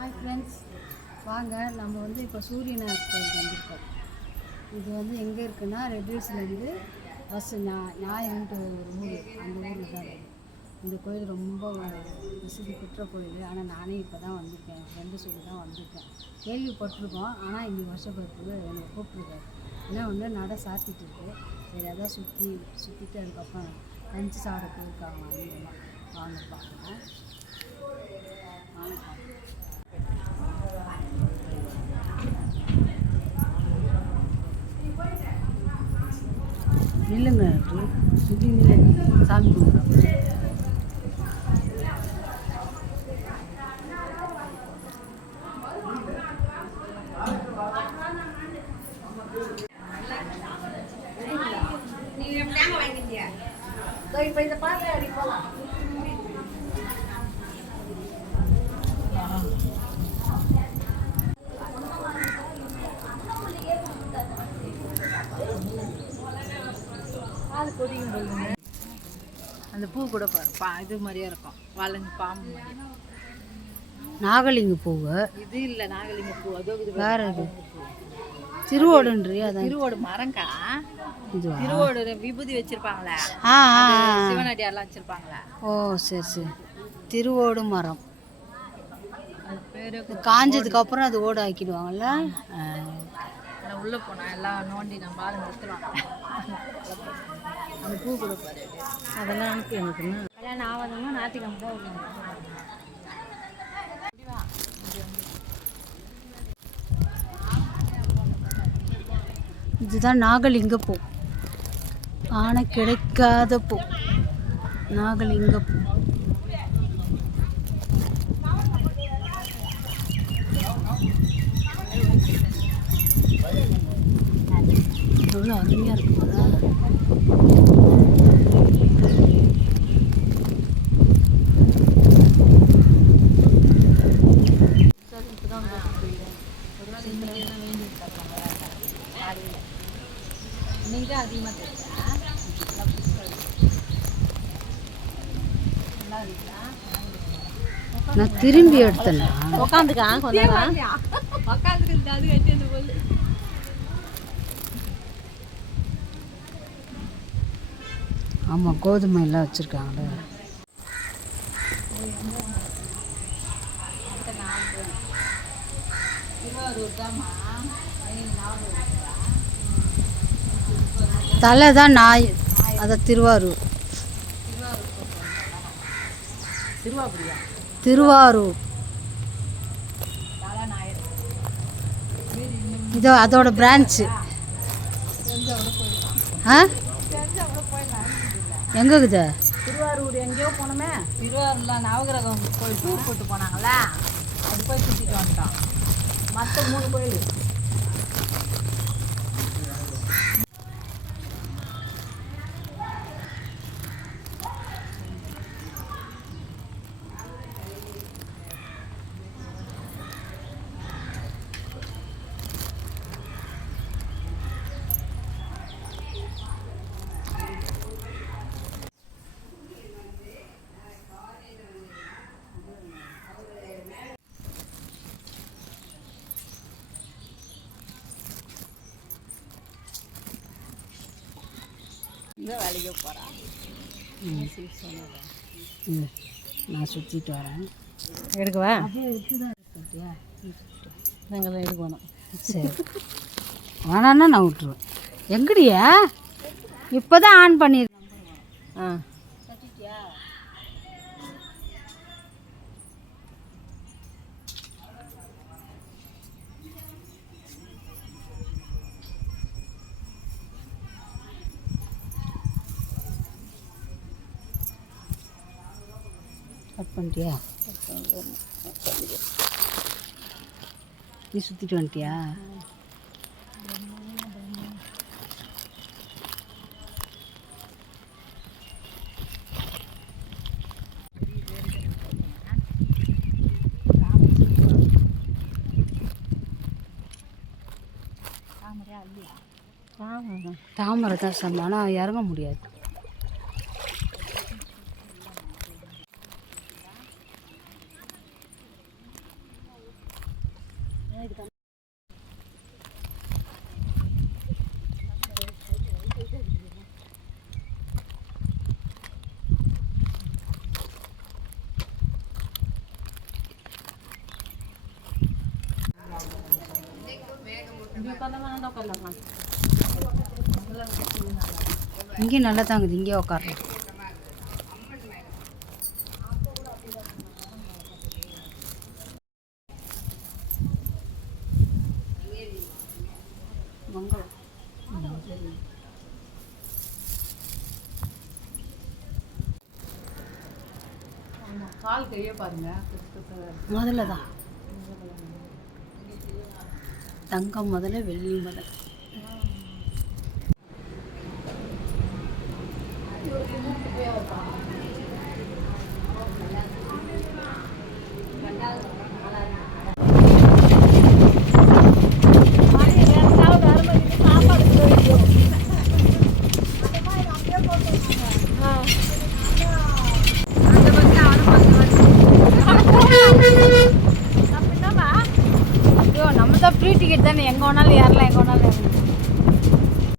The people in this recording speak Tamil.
ஹாய் ஃப்ரெண்ட்ஸ், வாங்க நம்ம வந்து இப்போ சூரியநாயர் கோயில் வந்திருக்கோம். இது வந்து எங்கே இருக்குன்னா ரெட்யூஸ்லேருந்து பஸ்ஸு ஞாயிறுன்ட்டு ஒரு ஊர், அந்த ஊரில் தான் இருக்குது. இந்த கோயில் ரொம்ப வசதி பெற்ற கோயில். ஆனால் நானே இப்போ தான் வந்திருக்கேன், என் ஃப்ரெண்டு சொல்லி தான் வந்திருக்கேன். கேள்விப்பட்டிருக்கோம், ஆனால் இங்கே வருஷப்படுறதுக்கு என்னை கூப்பிட்ருக்காரு. ஏன்னா வந்து நடை சாத்திட்டு இருக்கு. சரி, அதான் சுற்றிட்டு அதுக்கப்புறம் லஞ்சு சாப்பிட போயிருக்காங்க. அதிகமாக வாங்க பார்க்கலாம். நில்லுங்க, சுற்றி நில்லுங்க, சாமி கும்பிட்றோம். இப்போ இதை பார்த்து அடிப்போம். அந்த பூ கூட பாரு, இது மாதிரியே இருக்கும், வளைஞ்சு பாம்பு மாதிரி. நாகலிங்க பூவு இது இல்லை, நாகலிங்க பூ அதோ இது வேற. இது திருவோடுன்றி, அதான் திருவோடு மரங்கா. இது திருவோடு விபூதி வச்சிருப்பாங்களே, சிவனடியார்லாம் வச்சிருப்பாங்களே. ஓ சரி சரி, திருவோடு மரம். அது பேரு காஞ்சதுக்கு அப்புறம் அது ஓடு ஆக்கிடுவாங்கல்ல. உள்ளே போனால் எல்லாம் நோண்டி நம்ம ஆளுங்க எடுத்துருவாங்க. அந்த பூ கூட பாரு, அதெல்லாம் அனுப்பி எனக்குன்னா கல்யாணம் ஆகாதவங்க ஞாயிற்றுக்கிழமை தான் வருவாங்க. இதுதான் நாகலிங்க பூ. ஆனால் கிடைக்காத பூ நாகலிங்க பூ. எவ்வளோ அருமையாக இருக்குங்களா. இன்னைக்கு தான் அதிகமாக தெரியுதா? நான் திரும்பி எடுத்தேன்னா உட்காந்துக்கா கொஞ்சம் உட்காந்துக்கு அது கட்டி அந்த போல். ஆமாம், கோதுமை எல்லாம் வச்சுருக்காங்களே. தலை தான் நாய், அதை திருவாரூர். திருவாரூர் இதோ அதோட பிரான்ச்சு. ஆ எங்கே இருக்குது? திருவாரூர் எங்கேயோ போனோமே, திருவாரூரில் நவகிரகம் கோயில் டூர் போட்டு போனாங்களா, அது போய் சுற்றிட்டு வந்துட்டோம். மற்ற 3 கோயில் வேலைக்கு போகிறான். நான் சுற்றிட்டு வரேன். எடுக்கவா? நாங்கள் எடுக்க வேணும். சரி, வேணான்னா நான் விட்டுருவேன். எங்கடியா இப்போ தான் ஆன் பண்ணியிருக்கேன். ஆ கட் பண்ணிட்டியா? நீ சுற்றிட்டு வந்துட்டியா? தாமரை தான் சாமி, ஆனால் இறங்க முடியாது. இங்கேயும் நல்லா தாங்குது, இங்கேயே உட்காரலாம். மங்களம் கால் கையே பாருங்க. முதல்ல தான் தங்கம் முதல்ல, வெள்ளி முதல்ல. ஐயோ, நம்ம தான் ஃப்ரீ டிக்கெட் தானே, எங்கே வேணாலும் ஏறலாம், எங்கே வேணாலும் ஏறலாம்.